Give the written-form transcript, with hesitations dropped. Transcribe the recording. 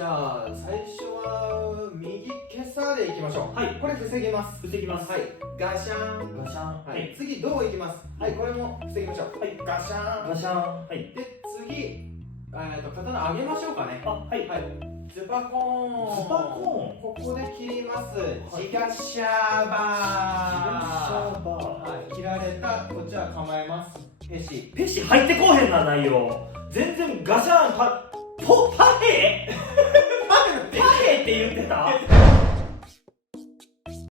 じゃあ最初は右ケサでいきましょう。はい、これ防ぎます。防ぎます。はい、ガシャン。ガシャン。はい、次銅いきます。はい、これも防ぎましょう。はい、ガシャン。ガシャン。はい。で次刀上げましょうかね。あ、はい。はい。ズパコーン。ズパコーン。ここで切ります。はい、ジガシャーバー。ジガシャーバー。はい、切られた。こっちは構えます。ペシ。ペシ入ってこうへんな内容。全然ガシャンパヘパヘって言ってた。